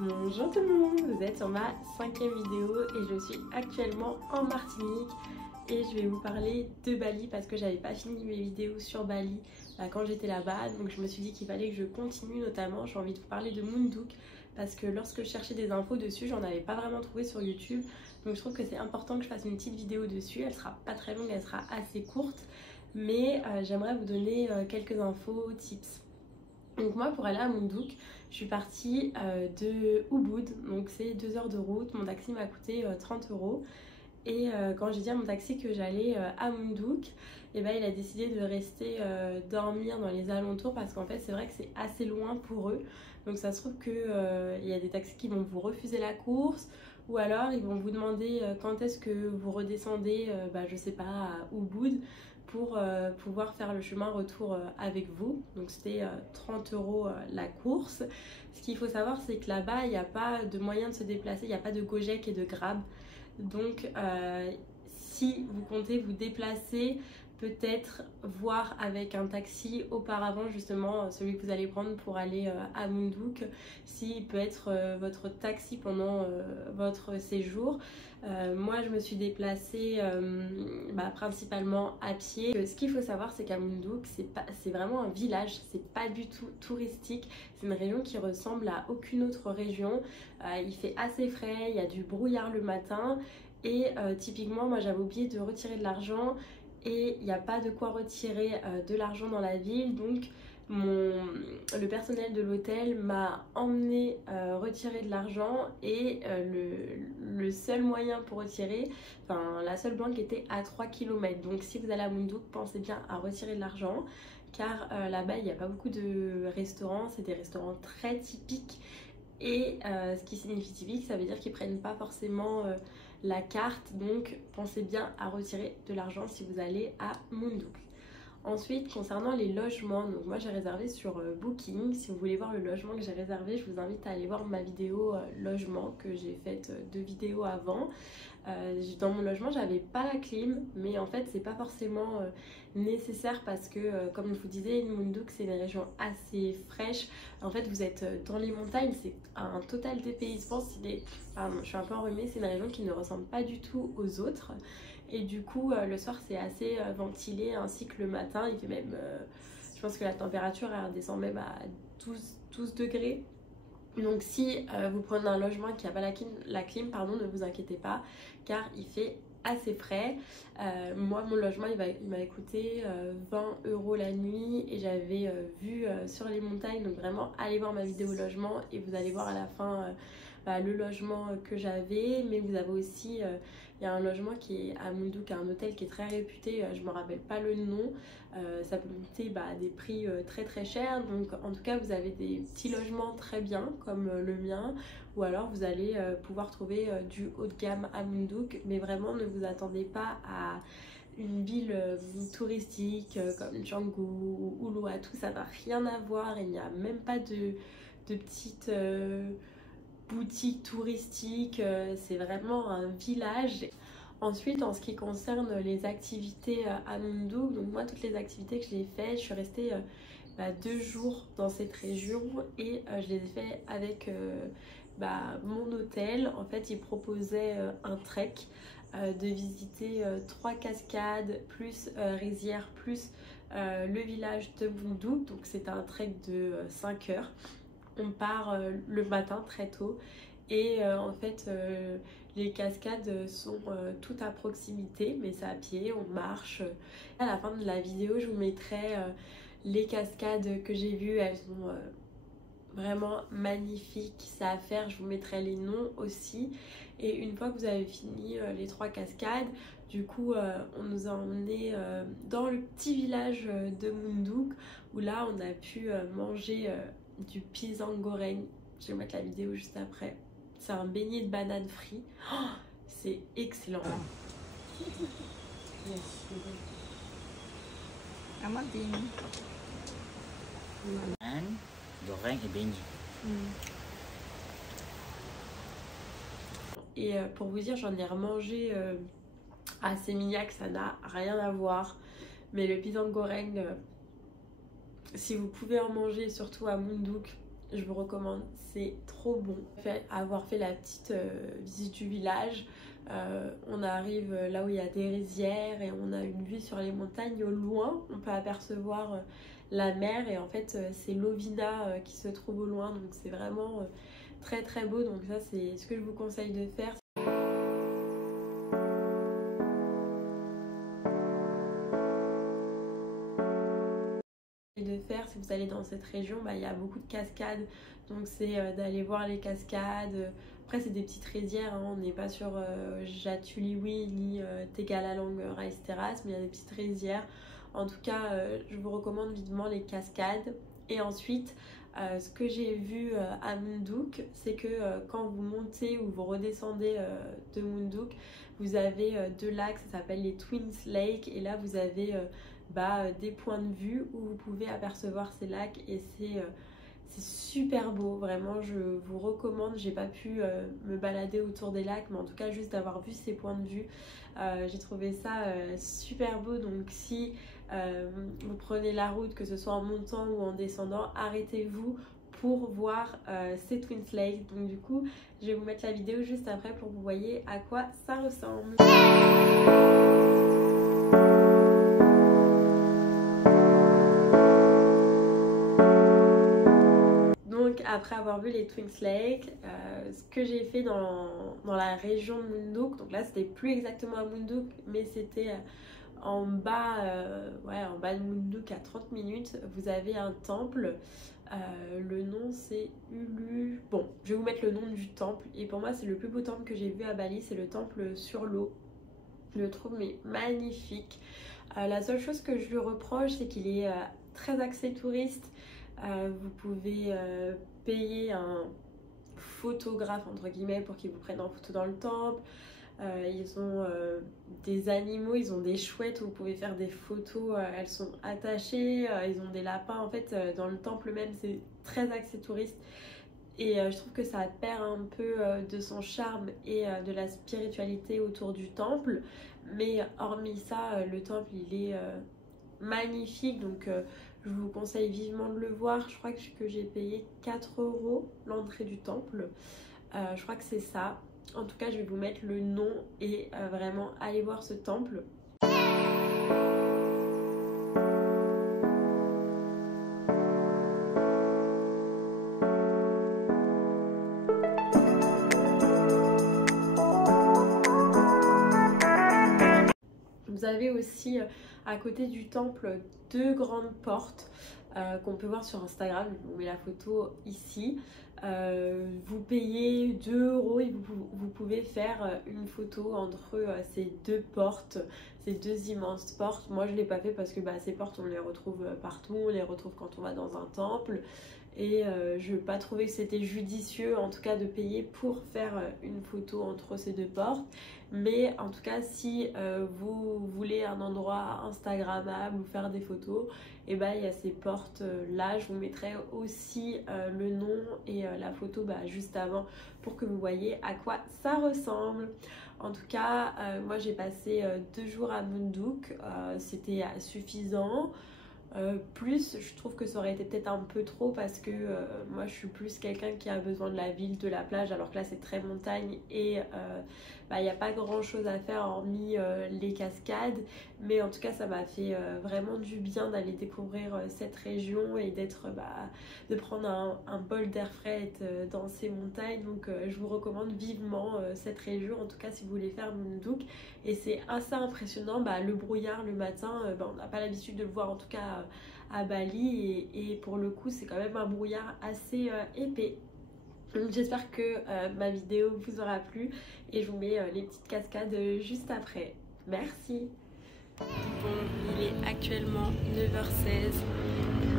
Bonjour tout le monde, vous êtes sur ma 5e vidéo et je suis actuellement en Martinique et je vais vous parler de Bali parce que j'avais pas fini mes vidéos sur Bali quand j'étais là-bas, donc je me suis dit qu'il fallait que je continue. Notamment j'ai envie de vous parler de Moondook parce que lorsque je cherchais des infos dessus, j'en avais pas vraiment trouvé sur YouTube, donc je trouve que c'est important que je fasse une petite vidéo dessus. Elle sera pas très longue, elle sera assez courte, mais j'aimerais vous donner quelques infos, tips. Donc moi, pour aller à Moondook, je suis partie de Ubud, donc c'est 2 heures de route. Mon taxi m'a coûté 30 euros. Et quand j'ai dit à mon taxi que j'allais à Moondook, et ben, il a décidé de rester dormir dans les alentours parce qu'en fait c'est vrai que c'est assez loin pour eux. Donc ça se trouve qu'il y a des taxis qui vont vous refuser la course, ou alors ils vont vous demander quand est-ce que vous redescendez, je sais pas, à Ubud, pour pouvoir faire le chemin retour avec vous. Donc c'était 30 euros la course. Ce qu'il faut savoir, c'est que là-bas il n'y a pas de moyen de se déplacer, il n'y a pas de Gojek et de Grab. Donc si vous comptez vous déplacer, peut-être voir avec un taxi auparavant, justement celui que vous allez prendre pour aller à Moondook, s'il peut être votre taxi pendant votre séjour. Moi je me suis déplacée principalement à pied. Ce qu'il faut savoir, c'est qu'à Moondook c'est vraiment un village, c'est pas du tout touristique, c'est une région qui ressemble à aucune autre région. Il fait assez frais, il y a du brouillard le matin et typiquement moi j'avais oublié de retirer de l'argent et il n'y a pas de quoi retirer de l'argent dans la ville, donc le personnel de l'hôtel m'a emmené retirer de l'argent et le seul moyen pour retirer, la seule banque était à 3 km. Donc si vous allez à Moondook, pensez bien à retirer de l'argent, car là-bas il n'y a pas beaucoup de restaurants, c'est des restaurants très typiques. Et ce qui signifie typique, ça veut dire qu'ils prennent pas forcément la carte, donc pensez bien à retirer de l'argent si vous allez à Moondook. Ensuite, concernant les logements, donc moi j'ai réservé sur Booking. Si vous voulez voir le logement que j'ai réservé, je vous invite à aller voir ma vidéo logement, que j'ai faite 2 vidéos avant. Dans mon logement j'avais pas la clim, mais en fait c'est pas forcément nécessaire parce que comme je vous disais, Moondook c'est une région assez fraîche. En fait vous êtes dans les montagnes, c'est un total dépaysement. Pardon, je suis un peu enrhumée, c'est une région qui ne ressemble pas du tout aux autres. Et du coup le soir c'est assez ventilé, ainsi que le matin il fait même, je pense que la température elle redescend même à 12 degrés. Donc si vous prenez un logement qui n'a pas la clim, ne vous inquiétez pas, car il fait assez frais. Moi mon logement il m'avait coûté 20 euros la nuit et j'avais vu sur les montagnes. Donc vraiment allez voir ma vidéo logement et vous allez voir à la fin le logement que j'avais. Mais vous avez aussi, il y a un logement qui est à Moondook, un hôtel qui est très réputé, je ne me rappelle pas le nom. Ça peut coûter des prix très très chers. Donc en tout cas vous avez des petits logements très bien comme le mien, ou alors vous allez pouvoir trouver du haut de gamme à Moondook. Mais vraiment ne vous attendez pas à une ville touristique comme Canggu ou Uluwatu, ça n'a rien à voir. Il n'y a même pas de petites boutiques touristiques, c'est vraiment un village. Ensuite, en ce qui concerne les activités à Moondook, donc moi toutes les activités que j'ai faites, je suis restée 2 jours dans cette région et je les ai fait avec mon hôtel. En fait il proposait un trek de visiter 3 cascades plus rizières plus le village de Moondook. Donc c'est un trek de 5 heures. On part le matin très tôt et en fait les cascades sont toutes à proximité, mais c'est à pied, on marche. À la fin de la vidéo je vous mettrai les cascades que j'ai vues, elles sont vraiment magnifiques, c'est à faire, je vous mettrai les noms aussi. Et une fois que vous avez fini les 3 cascades, du coup on nous a emmenés dans le petit village de Moondook, où là on a pu manger du pisang goreng. Je vais mettre la vidéo juste après. C'est un beignet de banane frit. Oh, c'est excellent. Goreng et beignet. Et pour vous dire, j'en ai remangé à Seminyak, ça n'a rien à voir. Mais le pisang goreng, si vous pouvez en manger, surtout à Moondook, je vous recommande, c'est trop bon. Avoir fait la petite visite du village, on arrive là où il y a des rizières et on a une vue sur les montagnes. Au loin, on peut apercevoir la mer et en fait c'est Lovina qui se trouve au loin, donc c'est vraiment très très beau. Donc ça c'est ce que je vous conseille de faire. Si vous allez dans cette région, il y a beaucoup de cascades, donc c'est d'aller voir les cascades. Après c'est des petites rizières, hein. On n'est pas sur Jatuliwi ni Tegalalang Rice Terrace, mais il y a des petites rizières. En tout cas je vous recommande vivement les cascades. Et ensuite ce que j'ai vu à Munduk, c'est que quand vous montez ou vous redescendez de Munduk, vous avez deux lacs, ça s'appelle les Twins Lake, et là vous avez des points de vue où vous pouvez apercevoir ces lacs et c'est super beau, vraiment je vous recommande. J'ai pas pu me balader autour des lacs, mais en tout cas juste d'avoir vu ces points de vue, j'ai trouvé ça super beau. Donc si vous prenez la route, que ce soit en montant ou en descendant, arrêtez-vous pour voir ces Twins Lakes. Donc du coup je vais vous mettre la vidéo juste après pour que vous voyez à quoi ça ressemble. Après avoir vu les Twins Lakes, ce que j'ai fait dans la région de Munduk, donc là c'était plus exactement à Munduk, mais c'était en bas de Munduk à 30 minutes, vous avez un temple, le nom c'est Ulu. Bon, je vais vous mettre le nom du temple, et pour moi c'est le plus beau temple que j'ai vu à Bali, c'est le temple sur l'eau. Je le trouve mais magnifique. La seule chose que je lui reproche, c'est qu'il est très axé touriste. Vous pouvez payer un photographe entre guillemets pour qu'il vous prenne en photo dans le temple. Ils ont des animaux, ils ont des chouettes où vous pouvez faire des photos, elles sont attachées, ils ont des lapins. En fait dans le temple même c'est très axé touriste et je trouve que ça perd un peu de son charme et de la spiritualité autour du temple. Mais hormis ça, le temple il est magnifique, donc je vous conseille vivement de le voir. Je crois que j'ai payé 4 € l'entrée du temple, je crois que c'est ça. En tout cas je vais vous mettre le nom et vraiment allez voir ce temple. Vous avez aussi à côté du temple deux grandes portes qu'on peut voir sur Instagram. Je vous mets la photo ici. Vous payez 2 € et vous pouvez faire une photo entre ces deux portes, ces deux immenses portes. Moi je ne l'ai pas fait parce que ces portes on les retrouve partout, on les retrouve quand on va dans un temple. Et je n'ai pas trouvé que c'était judicieux en tout cas de payer pour faire une photo entre ces deux portes. Mais en tout cas si vous voulez un endroit instagrammable ou faire des photos, et il y a ces portes là. Je vous mettrai aussi le nom et la photo juste avant pour que vous voyez à quoi ça ressemble. En tout cas moi j'ai passé 2 jours à Munduk, c'était suffisant. Plus je trouve que ça aurait été peut-être un peu trop parce que moi je suis plus quelqu'un qui a besoin de la ville, de la plage, alors que là c'est très montagne et il n'y a pas grand chose à faire hormis les cascades. Mais en tout cas ça m'a fait vraiment du bien d'aller découvrir cette région et de prendre un bol d'air frais dans ces montagnes. Donc je vous recommande vivement cette région, en tout cas si vous voulez faire Munduk. Et c'est assez impressionnant, le brouillard le matin, on n'a pas l'habitude de le voir en tout cas à Bali, et pour le coup c'est quand même un brouillard assez épais. Donc j'espère que ma vidéo vous aura plu et je vous mets les petites cascades juste après. Merci. Bon, il est actuellement 9h16.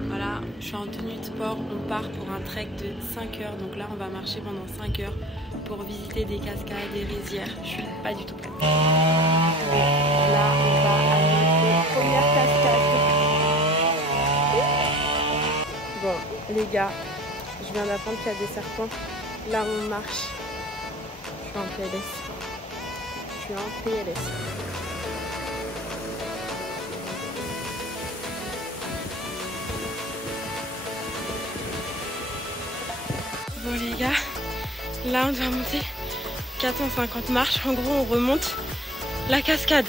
Voilà, je suis en tenue de sport, on part pour un trek de 5 heures. Donc là on va marcher pendant 5 heures pour visiter des cascades, des rizières. Je suis pas du tout prête. Là on va à notre première cascade. Bon les gars, je viens d'apprendre qu'il y a des serpents. Là on marche. Je suis en PLS. Je suis en PLS. Bon les gars, là on doit monter 450 marches. En gros on remonte la cascade.